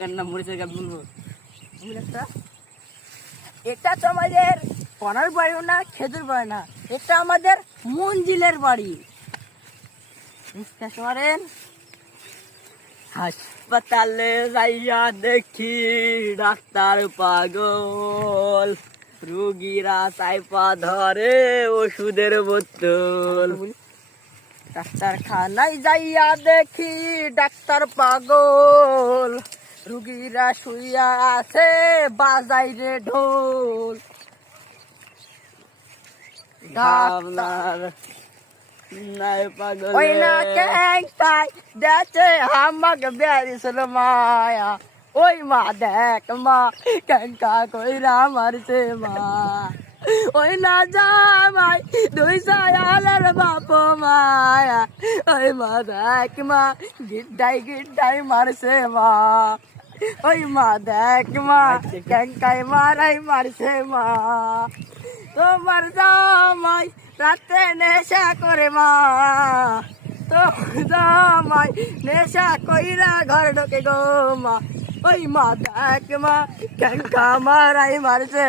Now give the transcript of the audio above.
নাম মরিচের গাছ বলবো। এটা তো আমাদের পনার বাড়িও না, খেজুর বাড়ি না, এটা আমাদের মঞ্জিলের বাড়ি। বিশ্বাস করেন? হাসপাতালে যাইয়া দেখি ডাক্তার পাগল, রুগীরা চাইপা ধরে ওষুধের বোতল। ডাক্তারখানায় যাইয়া দেখি ডাক্তার পাগল, রুগীরা শুইয়া আছে বাজাই রে ঢোল। আপনার নাই পাগল ওই না ক্যাংটাই দেখে আমাকে বেরিয়েছিল মায়া, ওই মা দেখ মা ক্যাংকা কইরা মারছে মা। ওই না জামাই দুই সায়ালের বাপ মায়া, ওই মা দেখ মা গিড্ডাই গিড্ডাই মারছে মা। ওই মা দেখ মা ক্যাংকাই মারাই মারছে মা। তোমার জামাই রাতে নেশা করে মা, তো জামাই নেশা কইরা ঘর ঢোকে গো মা। ওই মা দেখ মা ক্যাংকা মারাই মারছে।